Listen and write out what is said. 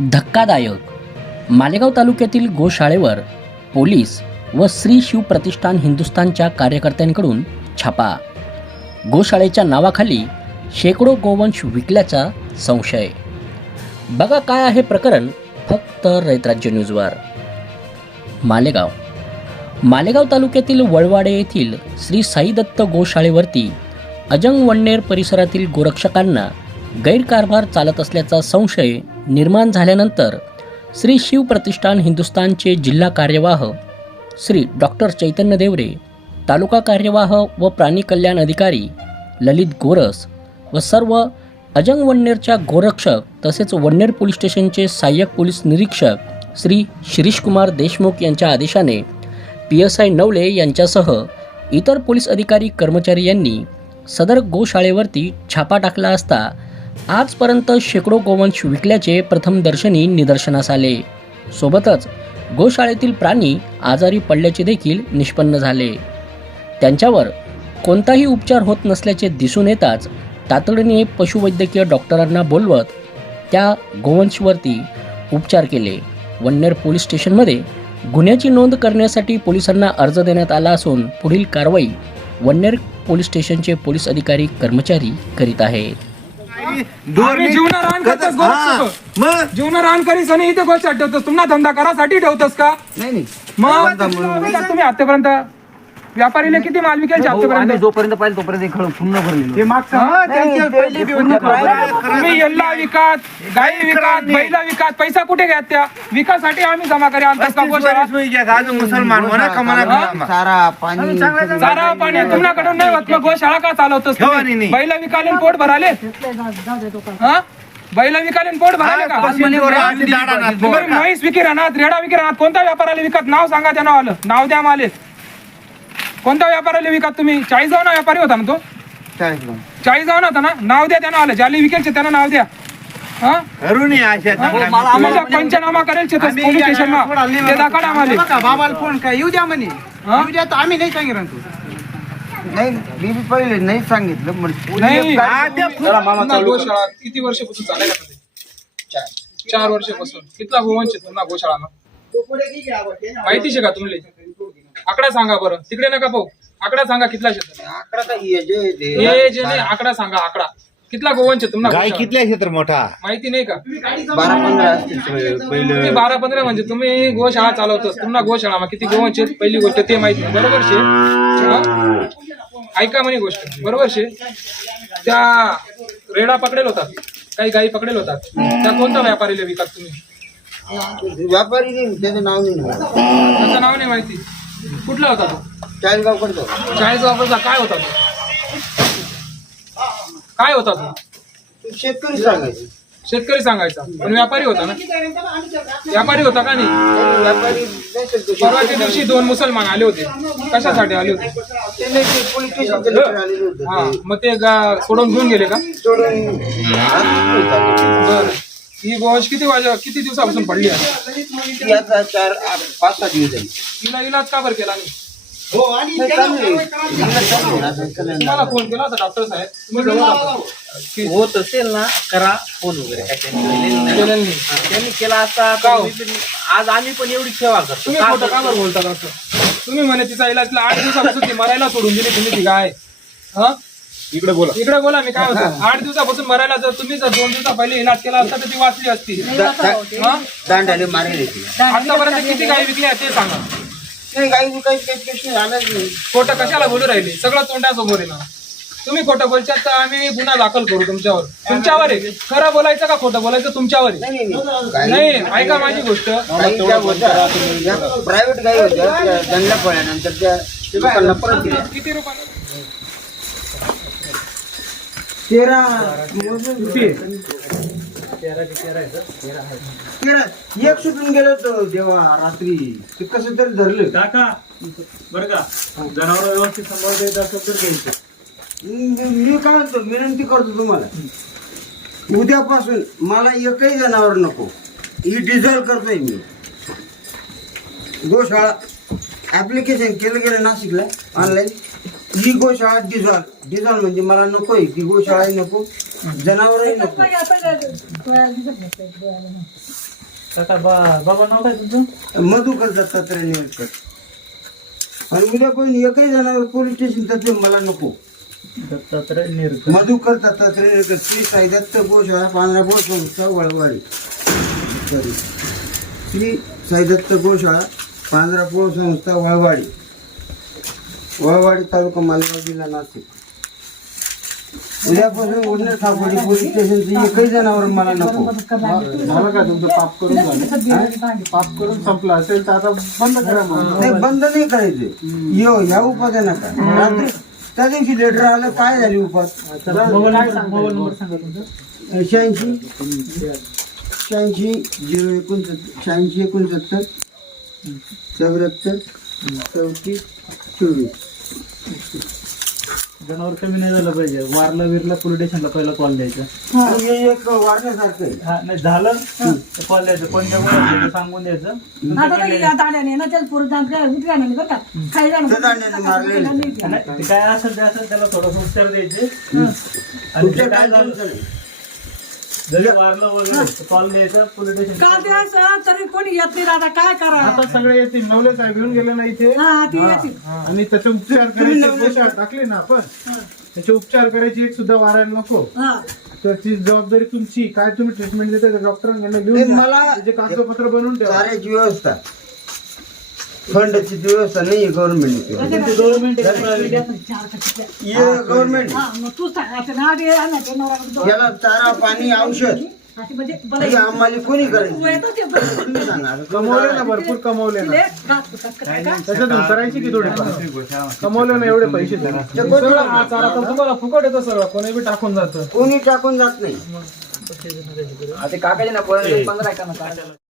धक्कादायक. मालेगाव तालुक्यातील गोशाळेवर पोलीस व श्री शिव प्रतिष्ठान हिंदुस्थानच्या कार्यकर्त्यांकडून छापा. गोशाळेच्या नावाखाली शेकडो गोवंश विकल्याचा संशय. बघा काय आहे प्रकरण फक्त रैतराज्य न्यूजवर. मालेगाव. मालेगाव तालुक्यातील वळवाडे येथील श्री साईदत्त गोशाळेवरती अजंग वणनेर परिसरातील गोरक्षकांना गैरकारभार चालत असल्याचा संशय निर्माण झाल्यानंतर श्री शिव प्रतिष्ठान हिंदुस्थानचे जिल्हा कार्यवाह श्री डॉक्टर चैतन्य देवरे तालुका कार्यवाह व प्राणी कल्याण अधिकारी ललित गोरस व सर्व अजंग वन्नेरच्या गोरक्षक तसेच वन्नेर पोलीस स्टेशनचे सहाय्यक पोलीस निरीक्षक श्री शिरीषकुमार देशमुख यांच्या आदेशाने पी एस आय नवले यांच्यासह इतर पोलीस अधिकारी कर्मचारी यांनी सदर गोशाळेवरती छापा टाकला असता आजपर्यंत शेकडो गोवंश विकल्याचे प्रथमदर्शनी निदर्शनास आले. सोबतच गोशाळेतील प्राणी आजारी पडल्याचे देखील निष्पन्न झाले. त्यांच्यावर कोणताही उपचार होत नसल्याचे दिसून येताच तातडीने पशुवैद्यकीय डॉक्टरांना बोलवत त्या गोवंशवरती उपचार केले. वन्नेर पोलीस स्टेशनमध्ये गुन्ह्याची नोंद करण्यासाठी पोलिसांना अर्ज देण्यात आला असून पुढील कारवाई वन्नेर पोलीस स्टेशनचे पोलीस अधिकारी कर्मचारी करीत आहेत. आम्ही जीवना रान करतोस गोरक्षक. मग? जीवना रान करीस आणि इथे गोष्ट ठेवतोस तुम्हाला धंदा करासाठी ठेवतोस का? नाही नाही. मग? तुम्ही आतापर्यंत व्यापारीने किती माल विकेल आम्ही आतापर्यंत? जोपर्यंत पाहिजे तोपर्यंत हे खळं पूर्ण भरलेलं तुम्ही यल्ला विकात गाई विकात बैला विकात पैसा कुठे घ्यात त्या? विकासाठी आम्ही जमा करी मुसलमान म्हणा कमाना सारा पाणी चारा पाणी तुमच्याकडून नाही होत मग गोशाळा का चालवतोस ठेवा तुम्ही? नाही. बैला विकाले आणि पोट भराले? हा? बैला विकाले आणि पोट भराले का? बरं, म्हैस विकी राहणार रेडा विकी राहणार कोणत्या व्यापाराला विकत? नाव सांगा त्या नावाला. नाव द्या माले. कोणत्या व्यापाराला विकत तुम्ही? चाळीस जाऊ ना व्यापारी होता ना तो? चाळीस जाऊ होता ना? नाव द्या त्या नावाला ज्याला विकेलचे त्यांना नाव द्या. हा? करून ये अशा चांगल्या तुमचा पंचनामा करेल पोलीस स्टेशनला. ते दाखवा आम्हाला. बाबाला फोन काय येऊ द्या म्हणे. हा? येऊ द्या तर आम्ही नाही सांगितलं तू. नाही मी बी पहिले नाही सांगितलं नाही. ते पुन्हा. गोशाळा. किती वर्षापासून चालायला का ते? चार. वर्षापासून. कितला गोवंश आहे पुन्हा गोशाळा माहिती शे का तुमले आकडा सांगा बरं. तिकडे नका पाहू. आकडा सांगा कितला शेत हे जे नाही आकडा सांगा आकडा. कितला गोवंश आहे तुम्हाला गाय? कितल्या क्षेत्र मोठा? माहिती नाही का? बारा पंधरा असतील तुम्ही पहिलं बारा पंधरा म्हणजे तुम्ही गोशाळा चालवतोस. तुम्हाला गोशाळा किती गोवंश आहेत? पहिली गोष्ट ते माहिती नाही. बरोबर शे? हा? ऐका म्हणे गोष्ट. बरोबर शे? त्या रेडा पकडेल होतात काही गायी पकडेल होतात त्या कोणत्या व्यापारीला विकत तुम्ही? व्यापारी नाही त्याचं नाव नाही. त्याचं नाव नाही माहिती. कुठला होता तो? चाळीसगाव करतो चाळीस वापरचा काय होता तो? काय होता तो? शेतकरी सांगायचं. शेतकरी सांगायचा. पण व्यापारी होता ना? व्यापारी होता का नाही? परवाच्या दिवशी दोन मुसलमान आले होते. कशासाठी आले होते? हा. मग ते सोडून घेऊन गेले का? सोडून ही गोवंश किती वाज किती दिवसापासून पडली आहे ती आता चार पाच सहा दिवस झाले तिला इलाज का बरं केला नाही नाही, चांगली आहे. तिला चांगली आहे. तुम्हाला फोन केला होता डॉक्टर साहेब तुम्ही जवळ होता. की होत असेल ना करा फोन वगैरे काय त्यांनी केलेलं नाही. केलेलं नाही. त्यांनी केला असता का तर हो? मी पण- आज आम्ही पण एवढी सेवा करतो तुम्ही का खोटं का करतो? बरं बोलता डॉक्टर तुम्ही म्हणे तिचा इलाज तिला आठ दिवसापासून ती मरायला सोडून दिली तुम्ही ती गाय हा इकडे बोला. इकडे बोला मी काय होतो आठ दिवसापासून मरायला जर तुम्ही जर दोन दिवसा पहिले इलाज केला असता तर ती वाचली असती. हा? दांडाले मारेल आतापर्यंत किती गायी विकल्या ते सांगा. नाही काही काही काही प्रश्न आलाच नाही. खोटं कशाला बोलू राहिले? सगळं तोंडासमोर आहे ना तुम्ही खोटं बोलच्यात तर आम्ही गुन्हा दाखल करू तुमच्यावर. तुमच्यावर आहे. खरं बोलायचं का खोटं बोलायचं? तुमच्यावर आहे. नाही नाही काही नाही ऐका माझी गोष्ट. काही ज्या होत्या प्रायव्हेट गाई होत्या त्या जंगला पडल्यानंतर त्या लोकांना परत दिल्या. किती रुपये तेरा. तेरा. एक सुटून गेलो होतो जेव्हा रात्री. ते कसं तरी धरलं. काका बरं का? जनावर व्यवस्थित सांभाळता येत असेल तर घ्यायचं. मी काय म्हणतो विनंती करतो तुम्हाला. उद्यापासून मला एकही जनावर नको. ही डिझॉल्व करतोय मी. गोशाळा. ऍप्लिकेशन केलं गेलं नाशिकला ऑनलाईन ही गोशाळा डिझॉल डिझॉल म्हणजे मला नकोय. ती गोशाळाही नको. जनावरही नको. काका बा बाबा नाव काय तुमचं? मधुकर दत्तात्रय नेरकर आणि उद्या पण एकही जनावर पोलीस स्टेशन जाते मला नको. दत्तात्रय नेरकर मधुकर दत्तात्रय नेरकर श्री साई दत्त गोशाळा पांढरा बोर संस्था वळवाडी. सॉरी. श्री साई दत्त गोशाळा पांढरा पोळ संस्था वळवाडी. वळवाडी तालुका मालेगाव जिल्हा नाशिक. उद्यापासून उडणे सापडी पोलीस स्टेशनची एकही जनावर मला नको. मला काय तुमचं? पाप करून झालं. पाप करून संपलं असेल तर आता बंद करा मग. नाही बंद नाही करायचे. यो ह्या उपाद्या नका. रात्री त्या दिवशी लेटर आलं काय झाली उपास? मोबाईल नंबर मोबाईल नंबर सांगा तुमचा. शहाऐंशी. शहाऐंशी झिरो एकोणसत्तर शहाऐंशी एकोणसत्तर चौऱ्याहत्तर चौतीस चोवीस. जनावर कमी नाही झालं पाहिजे. वारलं विरलं पोलीस स्टेशनला पहिला कॉल द्यायचा. हे. एक वाढण्यासारखं आहे. हा नाही झालं. तर कॉल द्यायचं. कोणत्या सांगून द्यायचं. तुमच्याकडे मारलेले. नाही, ते काय असेल ते असेल त्याला थोडस उपचार द्यायचे. आणि ते काय झालं? जरी वारलं वगैरे कॉल द्यायचं पोलीस स्टेशन का द्यायचं? तरी कोणी येत नाही दादा काय करा? आता सगळे येतील. नवले साहेब येऊन गेले ना इथे? हा ती येतील. आणि त्याचे उपचार करायचे टाकले ना आपण. त्याचे उपचार करायची एक सुद्धा वारायला नको. हा. त्याची जबाबदारी तुमची. काय तुम्ही ट्रीटमेंट देता डॉक्टरांकडे ते लिहून द्या. मला त्याचे कागदपत्र बनवून ठेवा. चाऱ्याची व्यवस्था. फंडची व्यवस्था नाही आहे गव्हर्नमेंट गव्हर्नमेंट गव्हर्नमेंट याला चारा पाणी औषध. म्हणजे हे बरं आम्हाला कोणी करायचं. कमवले ना भरपूर कमवले ना? त्याच्यातून करायची की थोडे कमवले ना एवढे पैसे त्याला ते कोणी हा चारा तर तुम्हाला फुकट येतो सगळं कोणी बी टाकून जातं. कोणी टाकून जात नाही. आता काकाजी ना पंधरा